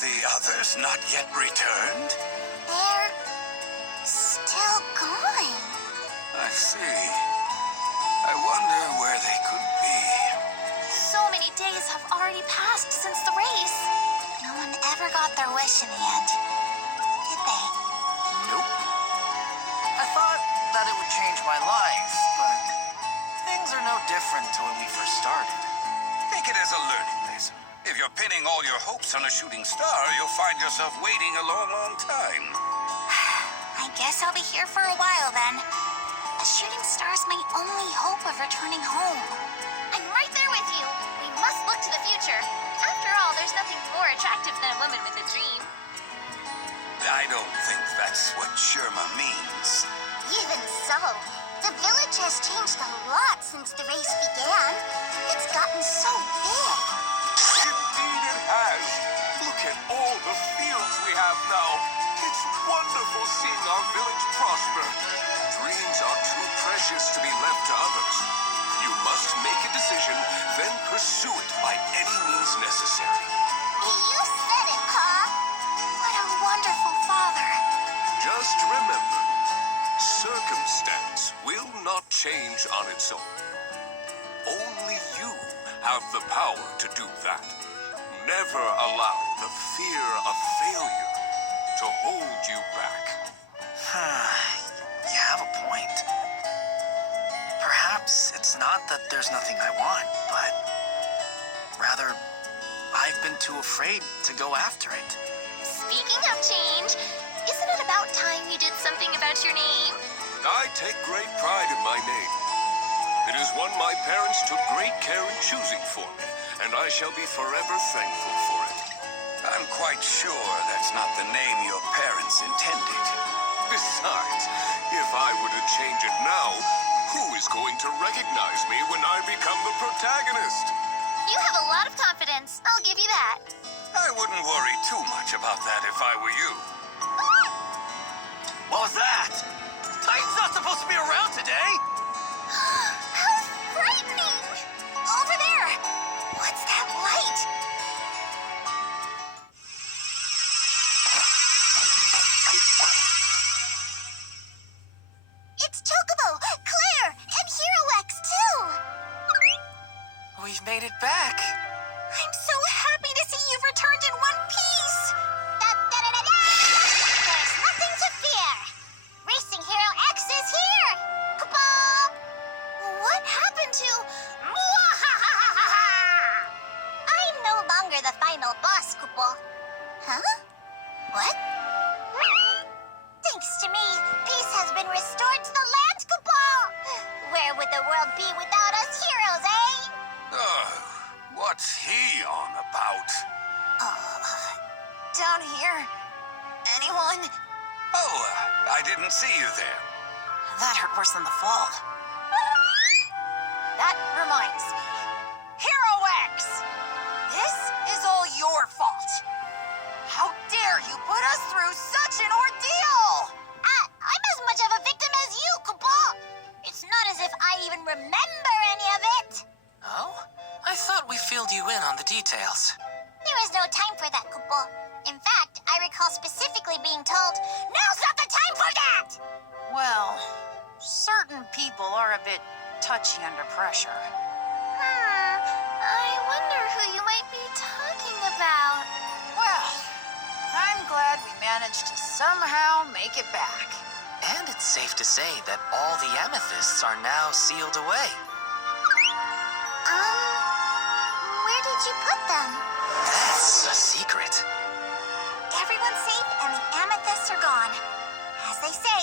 the others not yet returned? They're still going. I see. I wonder where they could be. So many days have already passed since the race. No one ever got their wish in the end, did they? Nope. I thought that it would change my life, but things are no different to when we first started. Think it as a learning lesson. If you're pinning all your hopes on a shooting star, you'll find yourself waiting a long, long time. I guess I'll be here for a while then. A shooting star's my only hope of returning home. I'm right there with you. We must look to the future. After all, there's nothing more attractive than a woman with a dream. I don't think that's what Sherma means. Even so, the village has changed a lot since the race began. It's gotten so big. Indeed it has. Look at all the fields we have now. It's wonderful seeing our village prosper. Dreams are too precious to be left to others. You must make a decision, then pursue it by any means necessary. You said it, Pa. What a wonderful father. Just remember, circumstance will not change on its own. Only you have the power to do that. Never allow the fear of failure to hold you back. You have a point. Perhaps it's not that there's nothing I want, but rather, I've been too afraid to go after it. Speaking of change, isn't it about time you did something about your name? I take great pride in my name. It is one my parents took great care in choosing for me, and I shall be forever thankful for it. I'm quite sure that's not the name your parents intended. Besides, if I were to change it now, who is going to recognize me when I become the protagonist? You have a lot of confidence. I'll give you that. I wouldn't worry too much about that if I were you. What was that? Titan's not supposed to be around today. How frightening! Over there! What's that light? It's Chocobo, Claire, and Heroex too! We've made it back. I'm so happy to see you've returned in one piece! Da-da-da-da-da! There's nothing to fear! Racing Hero X is here! Kabam! What happened to... I'm no longer the final boss, Kupo. Huh? What? Thanks to me, peace has been restored to the land, Kupo! Where would the world be without us heroes, eh? What's he on about? Down here. Anyone? Oh, I didn't see you there. That hurt worse than the fall. That reminds me. Heroex! This is all your fault. How dare you put us through such an ordeal! I'm as much of a victim as you, Kupo. It's not as if I even remember any of it. Oh? I thought we filled you in on the details. There is no time for that, Kupo. In fact, I recall specifically being told, now's not the time for that! Well, certain people are a bit touchy under pressure. I wonder who you might be talking about. Well, I'm glad we managed to somehow make it back. And it's safe to say that all the amethysts are now sealed away. Where did you put them? That's a secret. Everyone's safe and the amethysts are gone. As they say,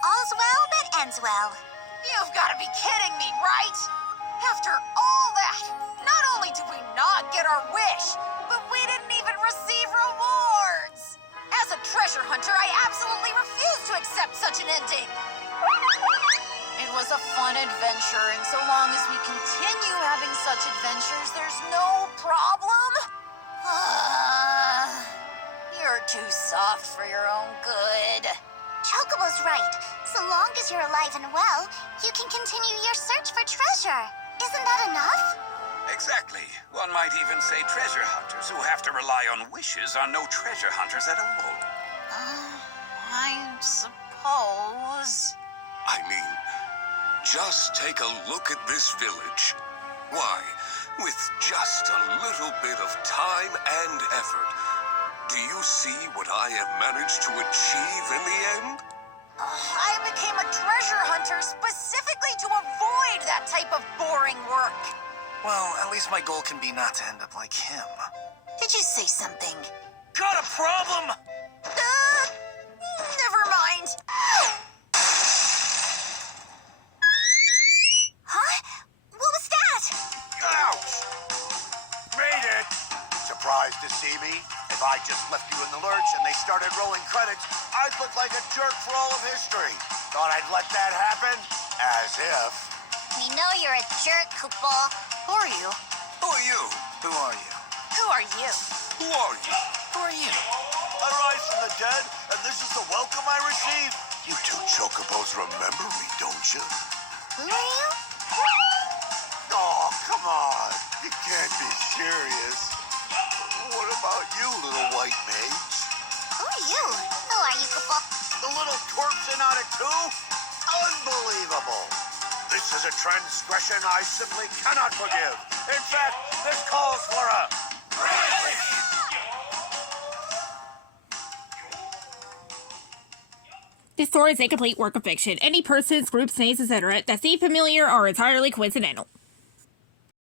all's well that ends well. You've got to be kidding me, right? After all that, not only did we not get our wish, but we didn't even receive rewards. As a treasure hunter, I absolutely refuse to accept such an ending. It was a fun adventure, and so long as we continue having such adventures, there's no problem. You're too soft for your own good. Chocobo's right. So long as you're alive and well, you can continue your search for treasure. Isn't that enough? Exactly. One might even say treasure hunters who have to rely on wishes are no treasure hunters at all. I suppose. I mean, just take a look at this village. Why, with just a little bit of time and effort, do you see what I have managed to achieve in the end? I became a treasure hunter specifically to avoid that type of boring work. Well, at least my goal can be not to end up like him. Did you say something? Got a problem? Never mind. Huh? What was that? Ouch! Made it! Surprised to see me? If I just left you in the lurch and they started rolling credits, I'd look like a jerk for all of history. Thought I'd let that happen? As if. We know you're a jerk, Koopa. Who are you? Who are you? Who are you? Who are you? Who are you? Who are you? I rise from the dead, and this is the welcome I receive. You two chocobos remember me, don't you? Who are you? Oh, come on. You can't be serious. What about you, little white mage? Who are you? Who are you, Koopa? The little twerp Sonata 2? Unbelievable. This is a transgression I simply cannot forgive. In fact, this calls for a... This story is a complete work of fiction. Any persons, groups, names, etc. that seem familiar are entirely coincidental.